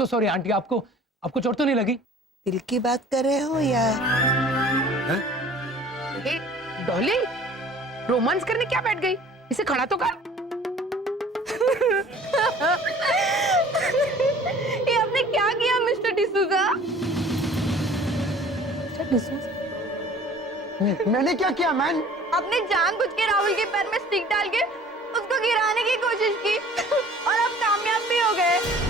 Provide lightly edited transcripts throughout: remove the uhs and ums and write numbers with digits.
So sorry aunty, आपको चोट तो नहीं लगी? दिल की बात कर रहे हो या? डॉली रोमांस करने क्या बैठ गई? इसे खड़ा तो कर। ये आपने क्या किया मिस्टर डिसूजा? मैंने क्या किया मैन? आपने जानबूझ के राहुल के पैर में स्टिक डाल के उसको गिराने की कोशिश की और आप कामयाब भी हो गए।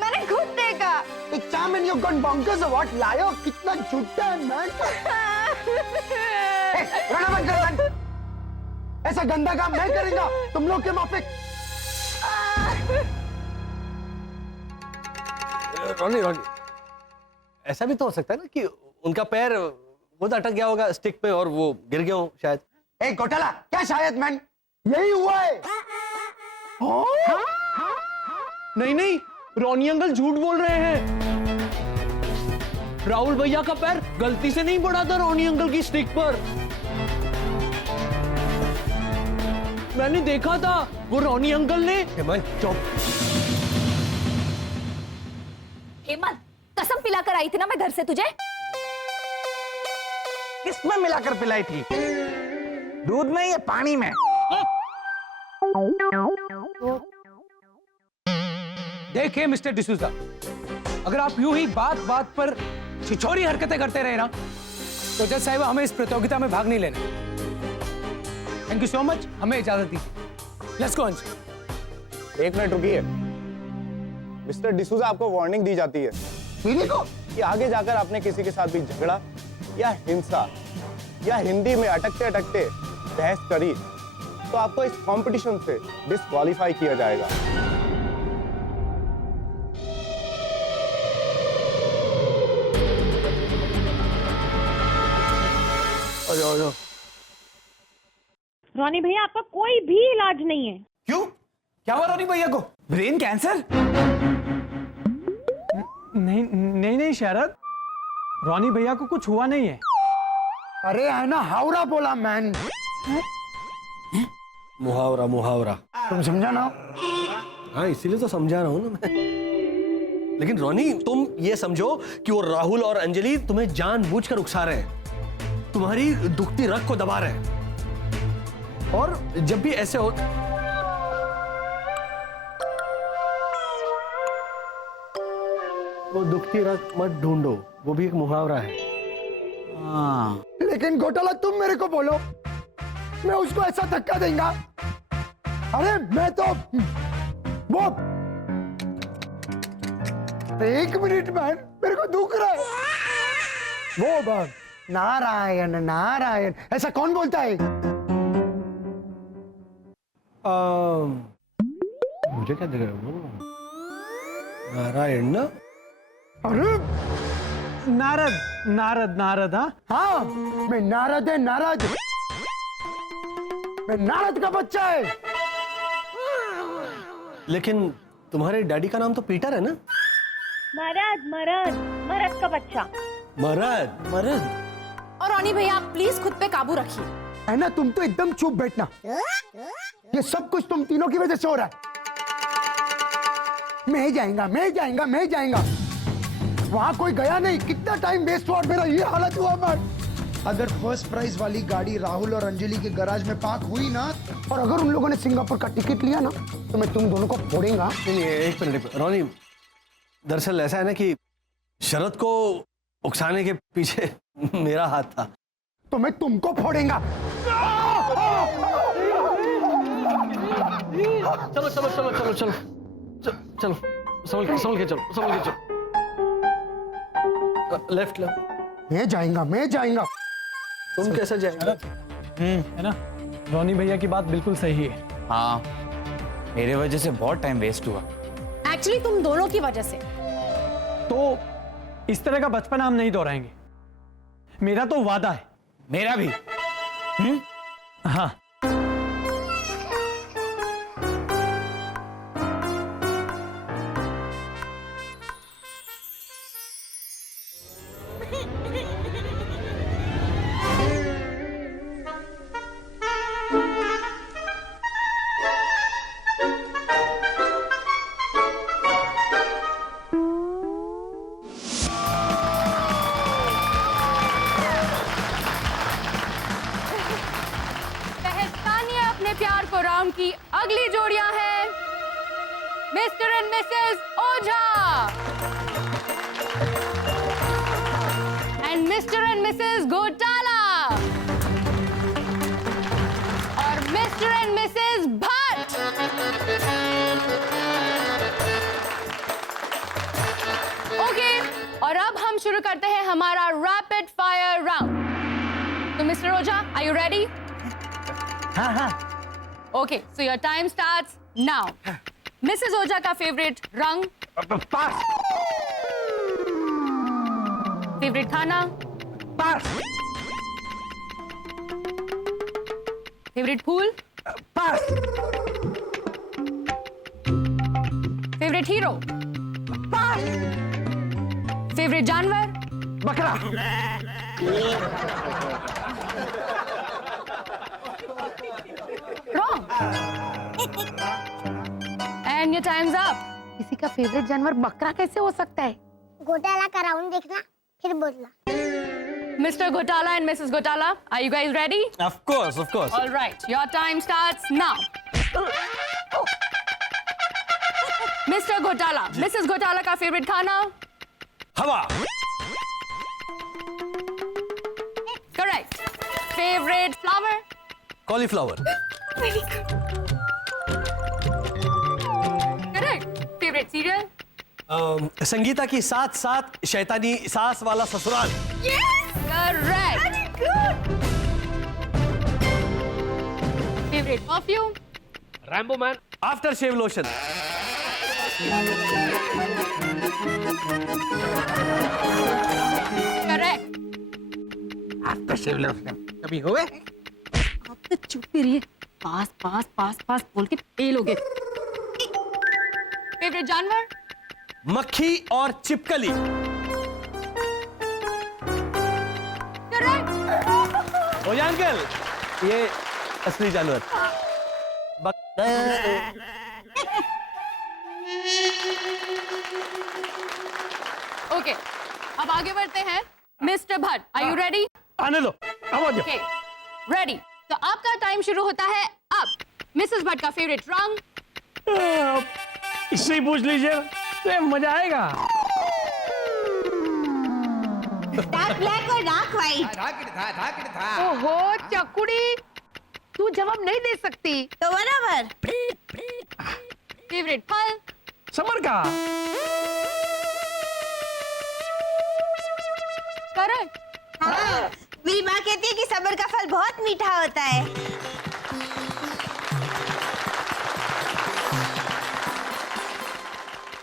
मैंने खुद देखा। Examine you got bonkers or what? लायो कितना झूठा है मैन। रोना मत कर मैन। ऐसा गंदा काम मैं करूंगा तुम लोग के माफिक। रॉनी ऐसा भी तो हो सकता है ना कि उनका पैर खुद अटक गया होगा स्टिक पे और वो गिर गया हो शायद। ए घोटाला क्या शायद मैन, यही हुआ है। नहीं, रॉनी अंकल झूठ बोल रहे हैं। राहुल भैया का पैर गलती से नहीं पड़ा था रॉनी अंकल की स्टिक पर। मैंने देखा था, वो रॉनी अंकल ने। चुप। हेमंत कसम पिलाकर आई थी ना मैं घर से तुझे। किसमें मिलाकर पिलाई थी? दूध में या पानी में? देखिए मिस्टर डिसूजा, अगर आप यूं ही बात बात पर छिछोरी हरकतें करते रहे ना तो जज साहिबा हमें इस प्रतियोगिता में भाग नहीं लेना। थैंक यू सो मच, हमें इजाजत दीजिए। लेट्स गो अंश। एक मिनट रुकिए। मिस्टर डिसूजा आपको वार्निंग दी जाती है मेरे को कि आगे जाकर आपने किसी के साथ भी झगड़ा या हिंसा या हिंदी में अटकते अटकते बहस करी तो आपको इस कंपटीशन से डिस्क्वालीफाई किया जाएगा। रॉनी भैया आपका कोई भी इलाज नहीं है। क्यों? क्या हुआ रॉनी भैया को? Brain cancer? नहीं शरद, रॉनी भैया को कुछ हुआ नहीं है। अरे है ना हावड़ा बोला मैन। मुहावरा तुम समझा ना? हाँ इसीलिए तो समझा रहा हूं ना मैं। लेकिन रॉनी तुम ये समझो कि वो राहुल और अंजलि तुम्हें जानबूझकर उकसा रहे हैं, तुम्हारी दुखती रग को दबा रहे हैं। और जब भी ऐसे हो वो दुखती रग मत ढूंढो, वो भी एक मुहावरा है। लेकिन घोटाला तुम मेरे को बोलो मैं उसको ऐसा धक्का देंगा? अरे मैं तो वो एक मिनट मैन, मेरे को दुख रहा है। वो बात नारायण नारायण ऐसा कौन बोलता है? मुझे क्या दिख रहा है? नारायण ना? अरे नारद हाँ मैं नारद है, नारद। मैं नारद का बच्चा है। लेकिन तुम्हारे डैडी का नाम तो पीटर है ना? मरद का बच्चा। मरद। और रॉनी भैया आप प्लीज खुद पे काबू रखिए। है ना, तुम तो एकदम चुप बैठना। ये सब कुछ तुम तीनों की वजह से हो रहा है। मैं जाएंगा। वहां कोई गया नहीं, कितना टाइम वेस्ट हुआ, मेरा ये हालत हुआ। अगर फर्स्ट प्राइज वाली गाड़ी राहुल और अंजलि के गैराज में पार्क हुई ना, और अगर उन लोगों ने सिंगापुर का टिकट लिया ना, तो मैं तुम दोनों को फोड़ूंगा। नहीं एक मिनट रॉनी, दरअसल ऐसा है ना कि शरद को उकसाने के पीछे मेरा हाथ था। तो मैं तुमको फोड़ूंगा। चलो संभल के चलो। लेफ्ट। मैं जाएंगा। तुम कैसे जाएंगे? है ना, रॉनी भैया की बात बिल्कुल सही है। हाँ मेरे वजह से बहुत टाइम वेस्ट हुआ। एक्चुअली तुम दोनों की वजह से। तो इस तरह का बचपन हम नहीं दोहराएंगे, मेरा तो वादा है। मेरा भी। हाँ Mr. and Mrs. Oja. And Mr. and Mrs. Gotala. और Mr. and Mrs. Bhatt. Okay, और अब हम शुरू करते हैं हमारा रैपिड फायर राउंड। तो mister Ojha, are you ready? हाँ हाँ। Okay, so your time starts now. Mrs Ojha का फेवरेट रंग? पास। फेवरेट खाना? पास। फेवरेट फूल? Pass. Favourite hero? Pass. Favourite जानवर? बकरा। Wrong. And your time's up. किसी का फेवरेट जानवर बकरा कैसे हो सकता है? घोटाला का राउंड देखना फिर बोलना। Mr. Gotala and Mrs. Gotala, are you guys ready? Of course, of course. All right, your time starts now. Mr. Gotala, Mrs. Gotala का फेवरेट खाना? हवा। Correct. Favorite flower? Cauliflower. Correct. Favorite cereal? Sangeeta की साथ साथ शैतानी सास वाला ससुराल। Yes. Correct. Very good. Favorite perfume? Rambo man. After shave lotion. Correct. आपका शिवल कभी हुए? आप तो चुप ही रहिए। पास पास पास पास बोल के फेल हो गए। फेवरेट जानवर? मक्खी और चिपकली। करेक्ट। ओजा अंकल, ये असली जानवर। ओके, अब आगे बढ़ते हैं। Mister Bhatt, are you ready? आने दो, आवाज दो। Okay, ready. तो आपका टाइम शुरू होता है अब। मिसेस भट्ट का फेवरेट रंग? इससे ही पूछ लीजिए, तो मजा आएगा। डार्क ब्लैक और डार्क व्हाइट। ओहो चकुड़ी, तू जवाब नहीं दे सकती। तो बराबर। फेवरेट फल? समर का। करेक्ट। हाँ, मेरी माँ कहती है कि सबर का फल बहुत मीठा होता है।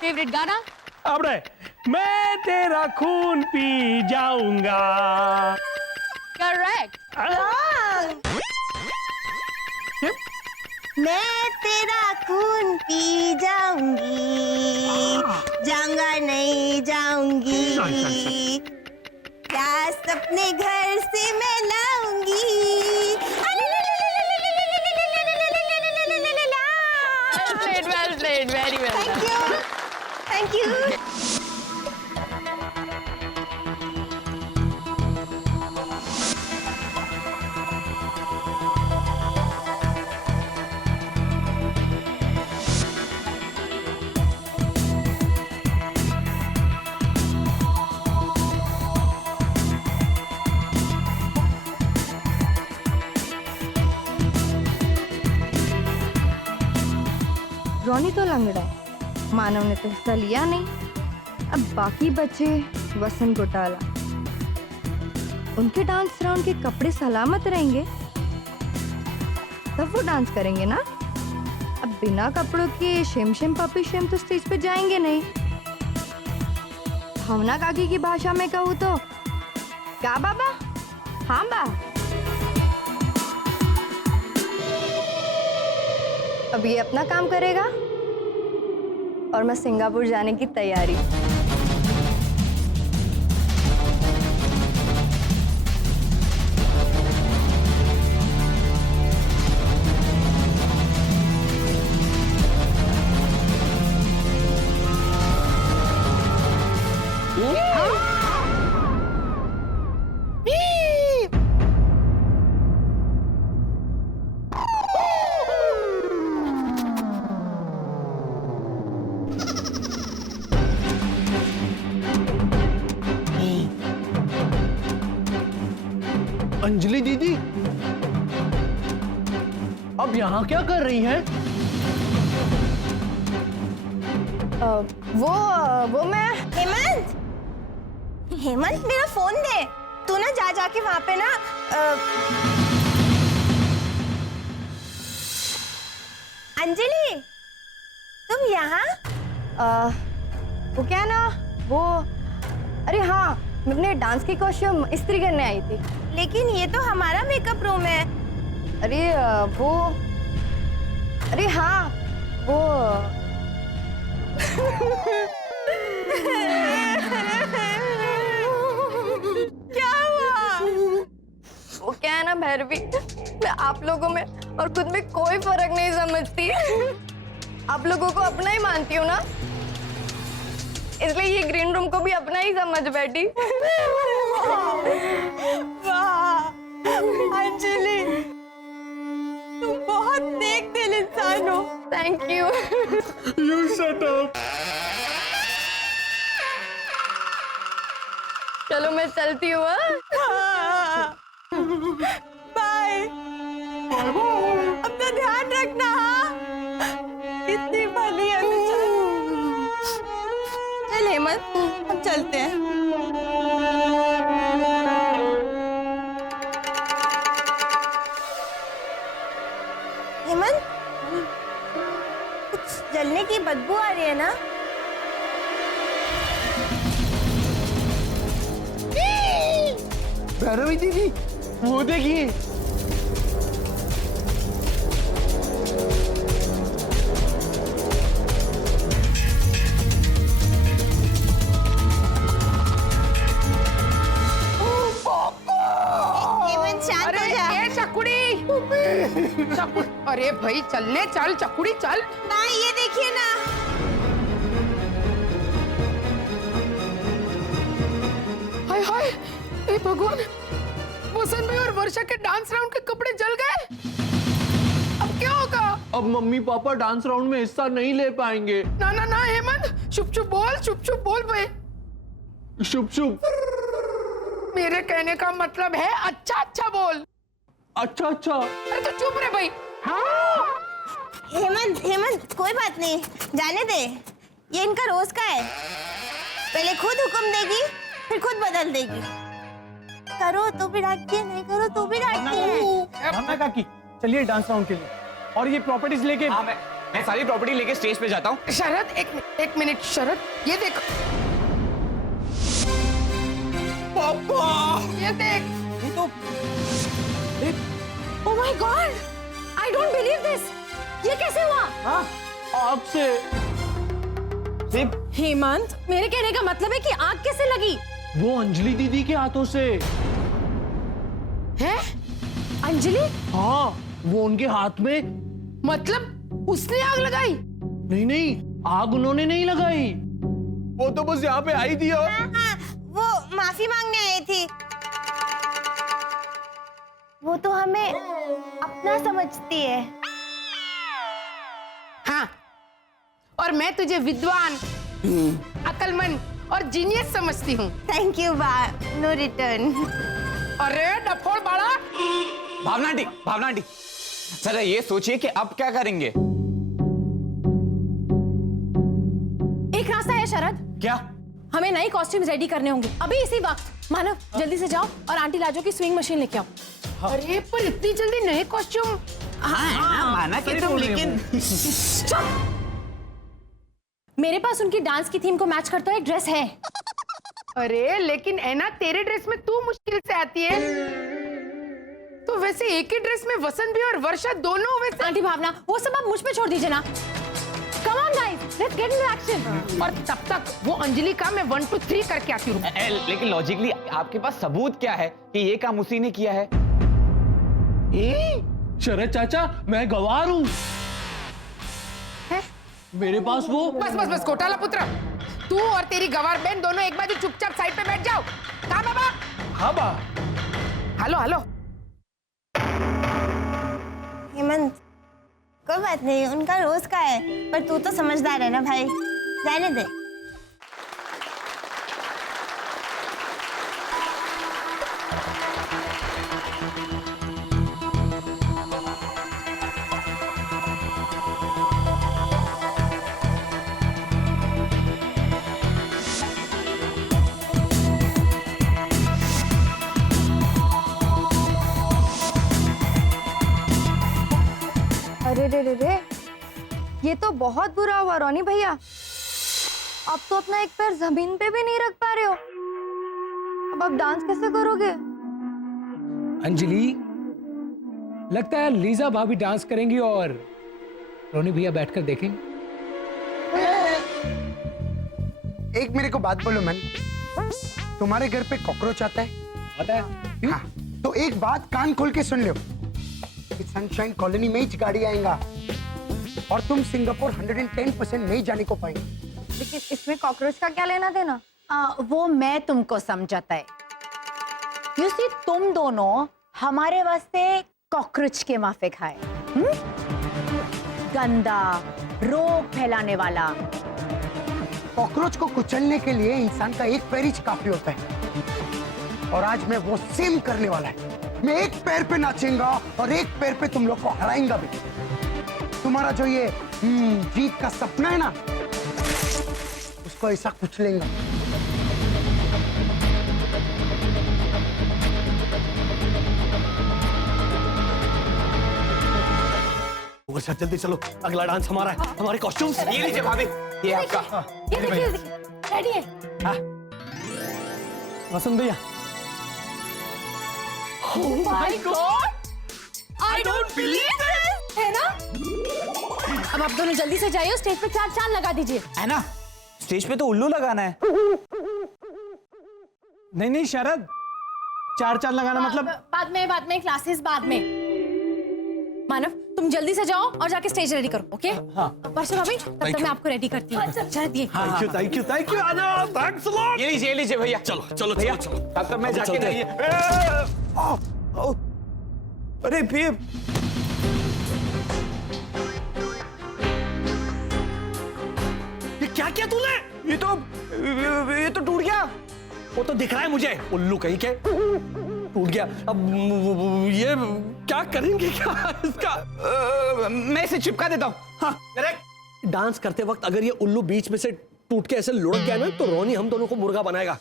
फेवरेट गाना? अबड़े, मैं तेरा खून पी जाऊंगा। करेक्ट। मैं तेरा खून पी जाऊंगी, जाऊंगा नहीं जाऊंगी, क्या सपने घर से मैं लाऊंगी। Well played, very well done. Thank you. Ronnie तो लंगड़ा है, मानव ने तो हिस्सा लिया नहीं। अब बाकी बचे वसंत घोटाला। उनके डांस राउंड के कपड़े सलामत रहेंगे तब वो डांस करेंगे ना। अब बिना कपड़ों के शेम शेम पपी शेम तो स्टेज पे जाएंगे नहीं। भावना काकी की भाषा में कहूँ तो क्या बाबा? हाँ बा। अब ये अपना काम करेगा और मैं सिंगापुर जाने की तैयारी। अंजलि दीदी अब यहाँ क्या कर रही हैं? वो मैं हेमंत, हेमंत मेरा फोन दे। तू ना जाके वहां पे ना अंजलि, तुम यहाँ? वो क्या ना वो, अरे हाँ, मैं अपने डांस की कॉस्ट्यूम इस्त्री करने आई थी। लेकिन ये तो हमारा मेकअप रूम है। अरे वो, अरे हाँ वो क्या हुआ? वो क्या है ना भैरवी, मैं आप लोगों में और खुद में कोई फर्क नहीं समझती। आप लोगों को अपना ही मानती हूँ ना, इसलिए ये ग्रीन रूम को भी अपना ही समझ बैठी। वाह अंजलि, तुम बहुत नेक दिल इंसान हो। Thank you. You shut up. चलो मैं चलती हूँ। बाय। अपना ध्यान रखना। कितनी भली है बेचारी। चल हेमंत, हम चलते हैं। हेमंत, कुछ जलने की बदबू आ रही है ना? भैरवी दीदी, वो देखिए। हेमंत शांत हो जा। ए चकुड़ी, अरे भाई चलने चल, चकुड़ी चल। ना ये देखिए ना। हाय हाय, ए भगवान, वसंत भाई और वर्षा के डांस राउंड के कपड़े जल गए। अब क्या होगा? अब मम्मी पापा डांस राउंड में हिस्सा नहीं ले पाएंगे। ना ना ना हेमंत, चुप चुप बोल भाई। शुभ शुभ। मेरे कहने का मतलब है अच्छा अच्छा बोल। अच्छा अच्छा। अरे तो चुप रहे भाई। हेमंत कोई बात नहीं, जाने दे। ये इनका रोज का है। पहले खुद हुक्म देगी, फिर खुद बदल देगी। करो तो भी डांटती है, नहीं करो तो भी डांटती है। भावना काकी, चलिए डांस राउंड के लिए। और ये प्रॉपर्टीज लेके। हाँ, मैं सारी प्रॉपर्टी लेके स्टेज पे जाता हूँ। शरद एक मिनट शरद, ये देख। पापा, ये देख। ये तो Oh my God! I don't believe this. ये कैसे हुआ? आपसे। हेमंत, मेरे कहने का मतलब है कि आग कैसे लगी? वो अंजलि दीदी के हाथों से। है अंजलि? हाँ, वो उनके हाथ में। मतलब उसने आग लगाई? नहीं, आग उन्होंने नहीं लगाई। वो तो बस यहाँ पे आई थी और हाँ, वो माफी मांगने आई थी। वो तो हमें अपना समझती है। हाँ, और मैं तुझे विद्वान, अक्लमंद और जीनियस समझती हूँ। थैंक यू बा, नो रिटर्न। अरे डफोड़ बड़ा। भावना आंटी, सर ये सोचिए कि अब क्या करेंगे? एक रास्ता है शरद, क्या? हमें नए कॉस्ट्यूम्स रेडी करने होंगे अभी इसी वक्त। मानव, जल्दी से जाओ और आंटी लाजो की स्विंग मशीन लेके आओ। अरे पर इतनी जल्दी नए कॉस्ट्यूम? माना कि तुम, लेकिन मेरे पास उनकी डांस की थीम को मैच करता हुआ एक ड्रेस है। अरे लेकिन ऐना, तेरे ड्रेस में तू मुश्किल से आती है, तो वैसे एक ही ड्रेस में वसंत भी और वर्षा दोनों वैसे। आंटी भावना, वो सब आप मुझ पे छोड़ दीजिए ना। Come on guys, let's get into action. और तब तक वो अंजलि का मैं 1 2 3 करके आती हूँ। लेकिन लॉजिकली आपके पास सबूत क्या है कि ये काम उसी ने किया है? शरद चाचा, मैं गवार हूँ। मेरे पास वो। बस घोटाला पुत्र, तू और तेरी गवार बहन दोनों एक बाजू चुपचाप साइड पे बैठ जाओ। कहाँ बाबा? हाँ बा। हेलो। हेमंत, कोई बात नहीं, उनका रोज का है। पर तू तो समझदार है ना भाई, जाने दे। बहुत बुरा हुआ रोनी भैया। अब तो अपना एक पैर जमीन पे भी नहीं रख पा रहे हो। अब आप डांस कैसे करोगे? अंजलि, लगता है लीजा भाभी डांस करेंगी और रोनी भैया बैठकर देखेंगे। एक मेरे को बात बोलो मैन, तुम्हारे घर पे कॉकरोच आता है? आता है? हाँ, तो एक बात कान खोल के सुन लो, सनशाइन कॉलोनी में ही गाड़ी आएगा और तुम सिंगापुर 110% नहीं जाने को पाएंगे। लेकिन इसमें कॉकरोच का क्या लेना देना? वो मैं तुमको समझाता है। यू सी, तुम दोनों हमारे वास्ते कॉकरोच के माफिक है। गंदा, रोग फैलाने वाला। कॉकरोच को कुचलने के लिए इंसान का एक पैर ही काफी होता है, और आज मैं वो सेम करने वाला है। मैं एक पैर पे नाचेंगा और एक पैर पे तुम लोग को हराएंगा भी। तुम्हारा जो ये जीत का सपना है ना, उसको ऐसा कुचलेंगा। सर जल्दी चलो, अगला डांस हमारा है, हमारे कॉस्ट्यूम्स। ये लीजिए भाभी, ये आपका। ये देखिए रेडी है। वसंत भैया। Oh my God! I don't believe this! है ना? अब आप दोनों जल्दी से जाइए, स्टेज पे 4 चांद लगा दीजिए। है ना? स्टेज पे तो उल्लू लगाना है। नहीं शरद, 4 चांद लगाना मतलब? बाद में क्लासेस बाद में। मानव, तुम जल्दी से जाओ और जाके स्टेज रेडी करो, ओके? हाँ। वर्षा भाभी, तब तक मैं आपको रेडी करती हूँ। चलिए। थैंक यू आना, थैंक्स अ लॉट। ये लीजिए भैया। चलो भैया, चलो। तब तक मैं जाके चलते नहीं। अरे फिर ये क्या किया तूने? ये तो टूट गया। वो तो दिख रहा है मुझे, उल्लू कहीं के। टूट गया। अब ये क्या करेंगे क्या इसका? मैं इसे चिपका देता हूँ। हाँ, करेक्ट। डांस करते वक्त अगर ये उल्लू बीच में से टूट के ऐसे लुढ़क गया ना, तो रोनी हम दोनों को मुर्गा बनाएगा।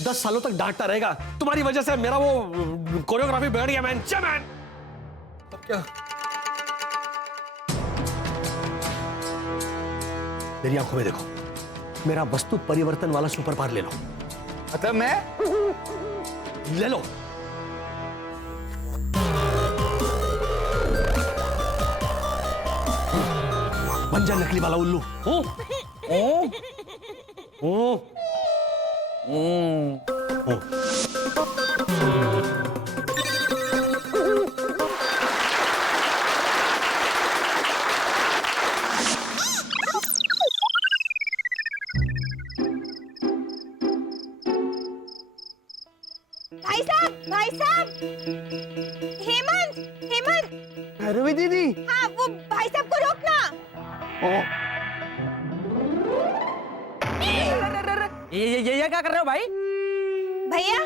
10 सालों तक डांटता रहेगा। तुम्हारी वजह से मेरा वो कोरियोग्राफी बिगड़ गया मैन। मैन अब क्या? मेरी आंखों में देखो, मेरा वस्तु परिवर्तन वाला सुपर पावर ले लो। मतलब मैं ले लो। बन जा नकली वाला उल्लू। भाई साहब, हेमंत, भैरवी दीदी। हाँ, वो भाई साहब को रोकना। ये क्या कर रहे हो भाई? भैया,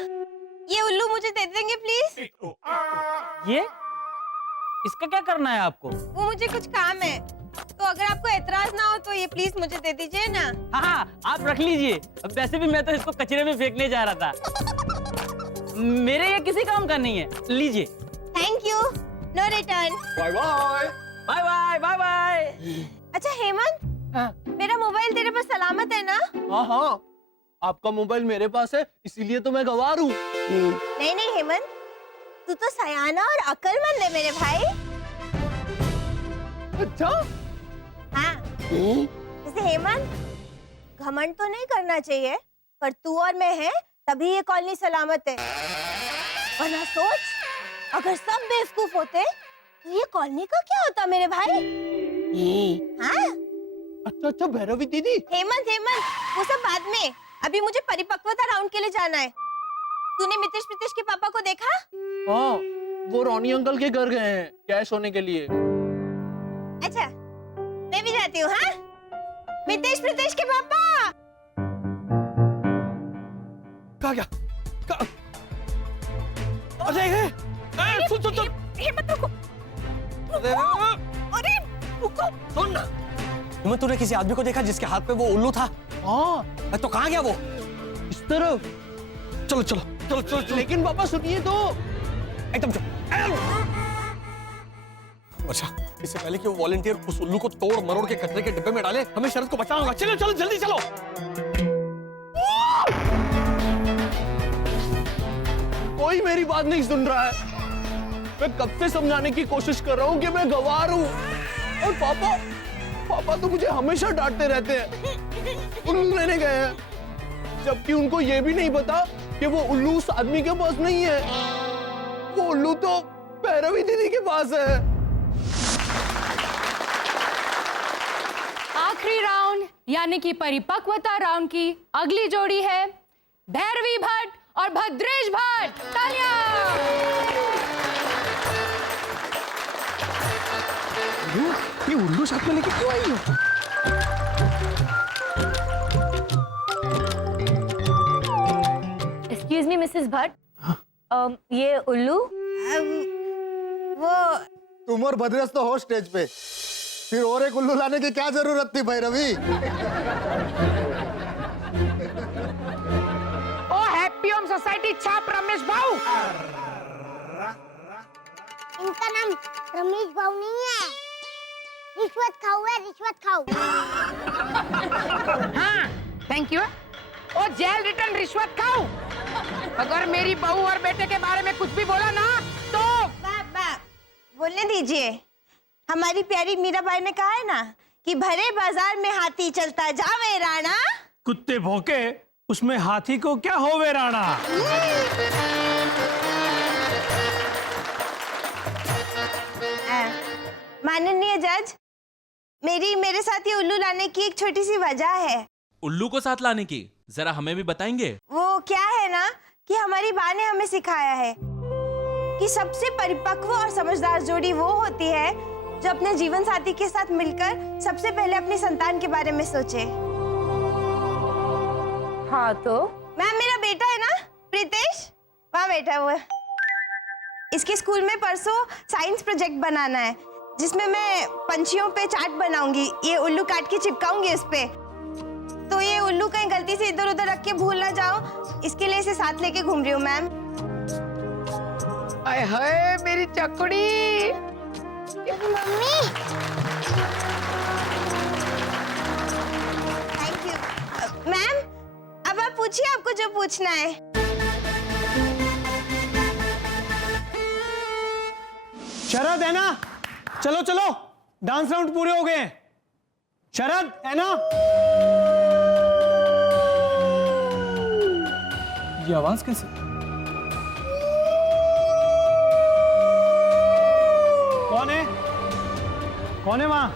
ये उल्लू मुझे दे देंगे प्लीज? ये इसका क्या करना है आपको? वो मुझे कुछ काम है, तो अगर आपको एतराज ना हो तो ये प्लीज मुझे दे दीजिए ना। हाँ, आप रख लीजिए। अब वैसे भी मैं तो इसको कचरे में फेंकने जा रहा था। मेरे ये किसी काम का नहीं है, लीजिए। Thank you, no return. Bye bye. Bye bye bye bye. अच्छा हेमंत, मेरा मोबाइल तेरे पास सलामत है ना? हाँ, आपका मोबाइल मेरे पास है, इसीलिए तो मैं गवार हूँ। नहीं हेमंत, तू तो सयाना और अक्लमंद है मेरे भाई। अच्छा? हाँ। जैसे हेमंत, घमंड तो नहीं करना चाहिए, पर तू और मैं हैं तभी ये कॉलोनी सलामत है। वरना सोच, अगर सब बेवकूफ होते तो ये कॉलोनी का क्या होता मेरे भाई? हाँ? अच्छा भैरवी दीदी। हेमंत, वो सब बाद में। अभी मुझे परिपक्वता राउंड के लिए जाना है। तूने मितेश के पापा को देखा? हाँ, वो रोनी अंकल के घर गए हैं कैश होने के लिए। अच्छा, मैं भी जाती हूँ। हाँ, मितेश के पापा। कहाँ गया? अरे सुन। हेमंत रुको। अरे रुको। सुन ना, तूने किसी आदमी को देखा जिसके हाथ पे वो उल्लू था? हाँ। तो कहाँ गया वो? इस तरफ। चलो। लेकिन पापा सुनिए तो। एकदम चुप। अच्छा, इससे पहले कि वो वॉलंटियर उस उल्लू को तोड़ मरोड़ के कचरे के डिब्बे में डाले, हमें शरद को बचाना होगा। चलो चलो जल्दी चलो। कोई मेरी बात नहीं सुन रहा है। मैं कब से समझाने की कोशिश कर रहा हूँ कि मैं गंवार हूँ, और पापा तो मुझे हमेशा डांटते रहते हैं। उल्लू लेने गए हैं, जबकि उनको ये भी नहीं पता कि वो उल्लू उस आदमी के पास नहीं है, वो उल्लू तो भैरवी दीदी के पास है। आखिरी राउंड यानी कि परिपक्वता राउंड की अगली जोड़ी है भैरवी भट्ट और भद्रेश भट्ट। तालियां। ये उल्लू साथ में लेके क्यों आई हो? एक्सक्यूज मी मिसेस भट्ट, ये उल्लू वो तुम और भद्रेश तो हो स्टेज पे, फिर और एक उल्लू लाने की क्या जरूरत थी भैरवी? ओ हैप्पी होम सोसाइटी छाप रमेश भाऊ। इनका नाम रमेश भाऊ नहीं है, रिश्वत खाऊ है, रिश्वत खाऊ। हाँ थैंक यू। ओ जेल रिटर्न रिश्वत खाऊ। अगर मेरी बहू और बेटे के बारे में कुछ भी बोला ना तो बोलने दीजिए। हमारी प्यारी मीराबाई ने कहा है ना कि भरे बाजार में हाथी चलता जावे राणा। कुत्ते भौंके उसमें हाथी को क्या होवे राणा। माननीय जज, मेरे साथ ये उल्लू लाने की एक छोटी सी वजह है। उल्लू को साथ लाने की जरा हमें भी बताएंगे। वो क्या है ना कि हमारी माँ ने हमें सिखाया है कि सबसे परिपक्व और समझदार जोड़ी वो होती है जो अपने जीवन साथी के साथ मिलकर सबसे पहले अपनी संतान के बारे में सोचे। हाँ तो मैम, मेरा बेटा है ना प्रीतेश, वहाँ बैठा हुआ है। इसके स्कूल में परसों साइंस प्रोजेक्ट बनाना है, जिसमें मैं पंछियों पे चार्ट बनाऊंगी। ये उल्लू काट के चिपकाऊंगी उस पे, तो ये उल्लू कहीं गलती से इधर उधर रख के भूल ना जाओ, इसके लिए इसे साथ लेके घूम रही हूँ मैम। आय हाय मेरी चकड़ी। Mummy thank you. मैम अब आप पूछिए, आपको जो पूछना है। शरद है ना, चलो चलो डांस राउंड पूरे हो गए हैं। शरद है ना। ये आवाज कैसे? कौन है? कौन है वहां?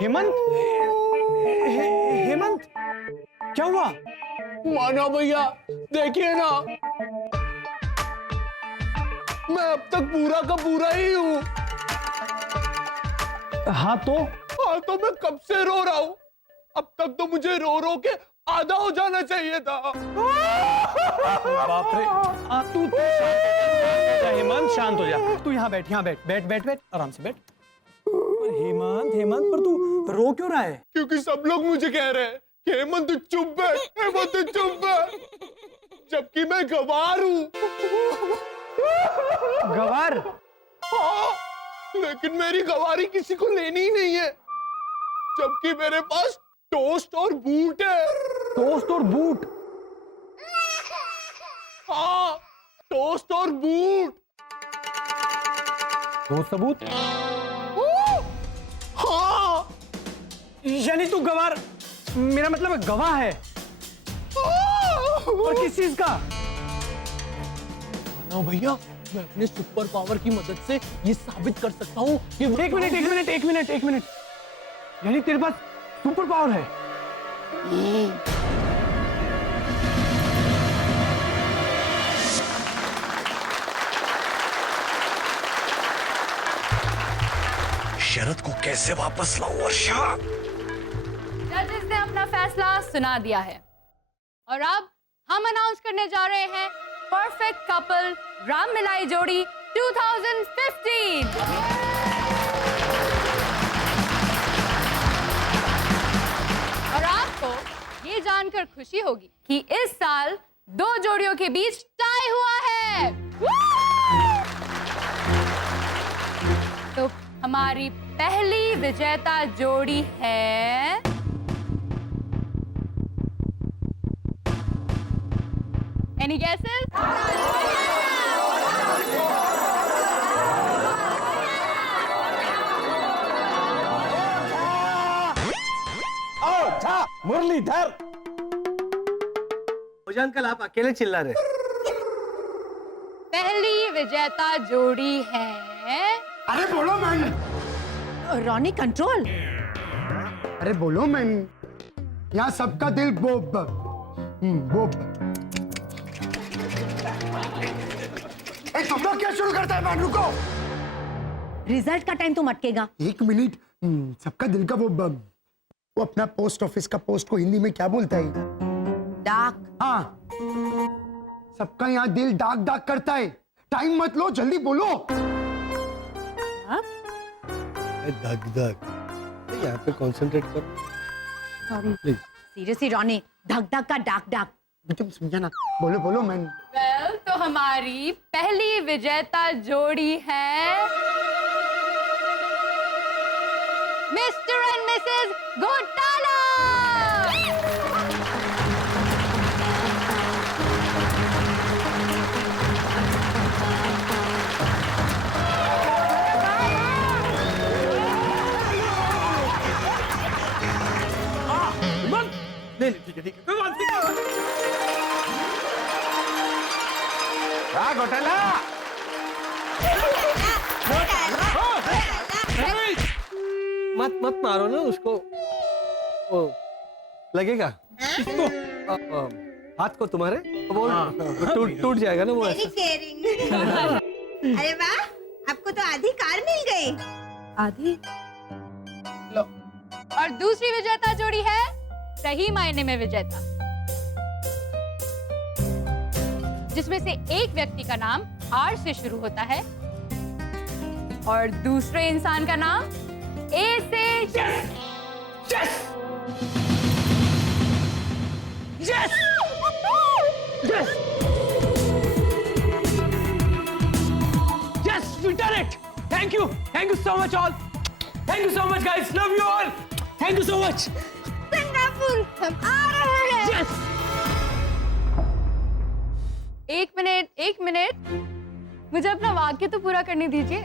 हेमंत? हेमंत क्या हुआ? माना भैया देखिए ना, मैं अब तक पूरा का पूरा ही हूँ। हाँ तो मैं कब से रो रहा हूँ। अब तक तो मुझे रो रो के आधा हो जाना चाहिए था। बाप रे। तू हेमंत शांत हो जा। तू यहाँ बैठ, यहाँ बैठ बैठ बैठ बैठ आराम से बैठ। पर हेमंत पर तू रो क्यों रहा है? क्योंकि सब लोग मुझे कह रहे हैं कि हेमंत चुप बैठ, हेमंत चुप बैठ, जबकि मैं गवार हूँ। गवार? हाँ, लेकिन मेरी गवारी किसी को लेनी ही नहीं है, जबकि मेरे पास टोस्ट और बूट है। टोस्ट और बूट? हाँ, टोस्ट और बूट। वो सबूत? हाँ। यानी तू गवार, मेरा मतलब गवाह है। और किस चीज का? ना भैया, मैं अपने सुपर पावर की मदद से ये साबित कर सकता हूँ कि एक मिनट। यानी तेरे पास सुपर पावर है? शरद को कैसे वापस लाऊं वर्षा? जजेस ने अपना फैसला सुना दिया है और अब हम अनाउंस करने जा रहे हैं परफेक्ट कपल राम मिलाई जोड़ी 2015। और आपको ये जानकर खुशी होगी कि इस साल दो जोड़ियों के बीच टाई तो हमारी पहली विजेता जोड़ी है एनी गेसेस? मुरलीधर। मुझे अंकल आप अकेले चिल्ला रहे। पहली विजेता जोड़ी है अरे बोलो मैन। Ronnie control. अरे बोलो मैन। यहाँ सबका दिल बोब बोब। तुम लोग क्या शुरू करता है मैन? रुको। रिजल्ट का टाइम तुम अटकेगा। 1 मिनट। सबका दिल का वो अपना पोस्ट ऑफिस का पोस्ट को हिंदी में क्या बोलता है? डाक। हाँ, सबका यहाँ दिल डाक डाक करता है। टाइम मत लो, जल्दी बोलो। धक धक। यहाँ पे कंसंट्रेट कर। सॉरी। सीरियसली रॉनी, धक धक का डाक डाक। तुम समझा ना? बोलो बोलो मैन। वेल, तो हमारी पहली विजेता जोड़ी है मिस्टर एंड मिसेस घोटाला। नहीं ठीक है ठीक है। घोटाला। मत मारो ना उसको। ओ, लगेगा। हाथ को तुम्हारे वो टूट जाएगा ना वो ऐसा। अरे वाह, आपको तो आधी कार मिल गई। आधी? और दूसरी विजेता जोड़ी है सही मायने में विजेता, जिसमें से एक व्यक्ति का नाम आर से शुरू होता है और दूसरे इंसान का नाम ए से। Yes! Yes! Yes! Yes, we done it! Thank you so much all. Thank you so much guys. Love you all. Thank you so much. Singapore हम आ रहे हैं। Yes! एक मिनट, मुझे अपना वाक्य तो पूरा करने दीजिए,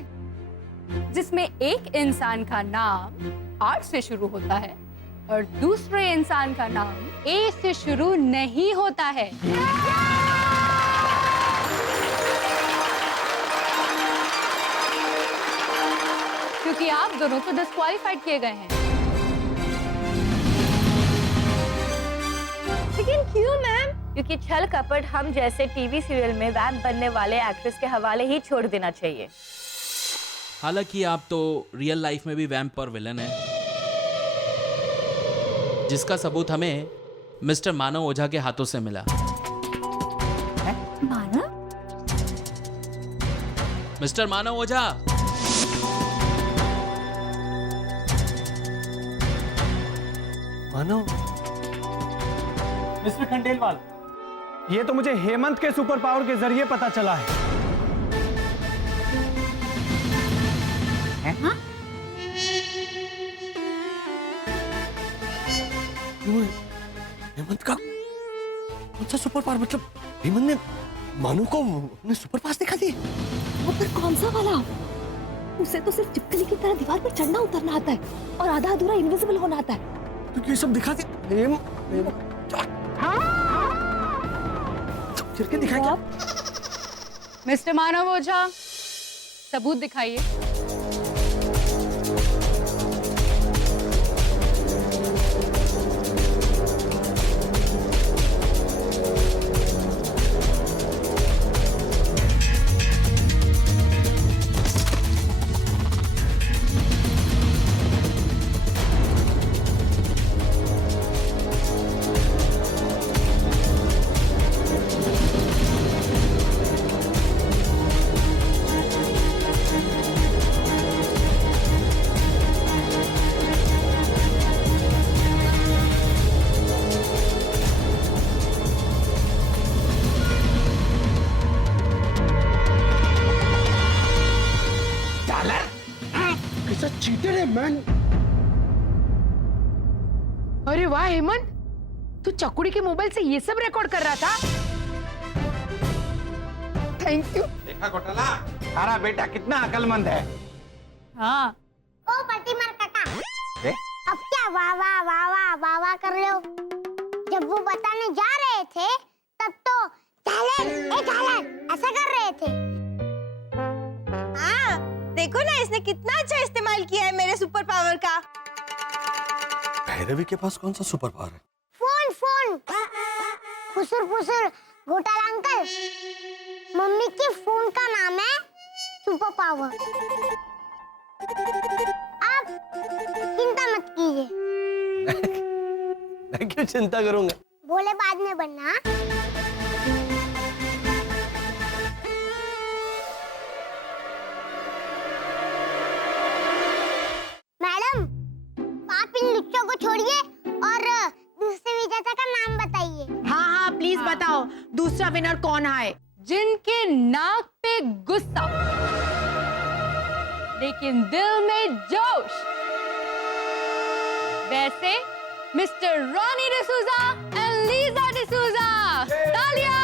जिसमें एक इंसान का नाम आर से शुरू होता है और दूसरे इंसान का नाम ए से शुरू नहीं होता है। क्योंकि आप दोनों तो डिस्क्वालीफाइड किए गए हैं। लेकिन क्यों मैम? क्योंकि छल कपट हम जैसे टीवी सीरियल में वैम्प बनने वाले एक्ट्रेस के हवाले ही छोड़ देना चाहिए। हालांकि आप तो रियल लाइफ में भी वैम्प और विलन हैं, जिसका सबूत हमें मिस्टर मानव ओझा के हाथों से मिला। मानव? मिस्टर मानव ओझा, मानव। मिस्टर खंडेलवाल, ये तो मुझे हेमंत के सुपर पावर के जरिए पता चला है। हेमंत का कौन सा सुपर पावर? मतलब हेमंत ने मानव को अपने सुपर पावर दिखा दिए? वो फिर कौन सा वाला? उसे तो सिर्फ चिपकली की तरह दीवार पर चढ़ना उतरना आता है और आधा अधूरा इनविजिबल होना आता है। तो ये सब दिखा दिया? करके दिखाया क्या? मिस्टर मानव ओझा, सबूत दिखाइए। कैसा चीटर है मैन। अरे वाह हेमंत, तू चकुड़ी के मोबाइल से ये सब रिकॉर्ड कर रहा था? Thank you. देखा घोटाला, तारा बेटा कितना अकलमंद है। हाँ। ओ पट्टीमार काका, अब क्या वाह वाह वाह वाह वाह वाह कर रहे हो? जब वो बताने जा रहे थे तब तो टैलेंट ऐसा कर रहे थे। हाँ, देखो ना इसने कितना अच्छा इस्तेमाल किया है मेरे सुपर पावर का। भैरवी के पास कौन सा सुपर पावर है? Phone phone. फुसुर फुसुर घोटाला अंकल, मम्मी के फोन का नाम है सुपर पावर। आप चिंता मत कीजिए। मैं क्यों चिंता करूंगा? बोले बाद में बनना। मैडम, आप इन लुच्चों को छोड़िए और दूसरे विजेता का नाम बताइए। हाँ हाँ प्लीज बताओ, दूसरा विनर कौन है? जिनके नाक पे गुस्सा लेकिन दिल में जोश, वैसे mister Ronnie D'Souza and Lisa D'Souza. तालियां!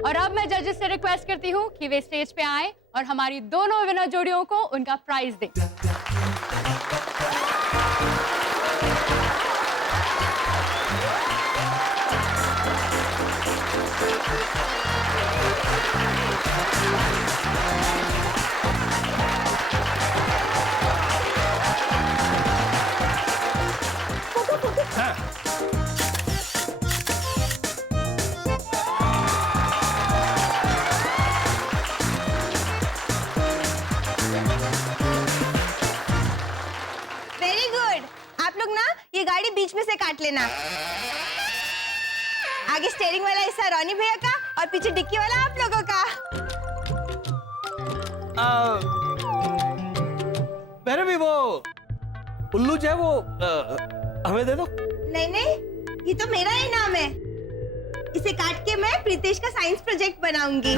और अब मैं जजेस से रिक्वेस्ट करती हूँ कि वे स्टेज पे आएं और हमारी दोनों विनर जोड़ियों को उनका प्राइज दें। Very good. आप लोग ना ये गाड़ी बीच में से काट लेना। आगे स्टीयरिंग वाला हिस्सा रॉनी भैया का और पीछे डिक्की वाला आप लोगों का। भैरवी वो उल्लू जो है वो हमें दे दो। नहीं नहीं, ये तो मेरा ही नाम है। इसे काट के मैं प्रीतेश का साइंस प्रोजेक्ट बनाऊंगी।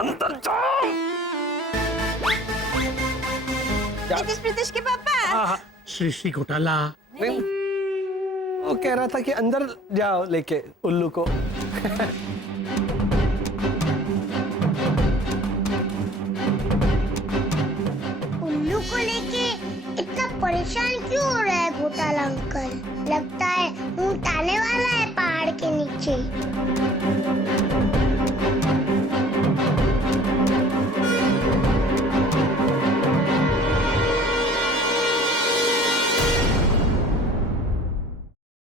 अंदर जाओ। प्रीतेश के पापा। श्री श्री घोटाला। वो कह रहा था कि अंदर जाओ लेके उल्लू को। उल्लू को लेके इतना परेशान क्यों हो रहा है घोटाला अंकल? लगता है ऊंट आने वाला है पहाड़ के नीचे।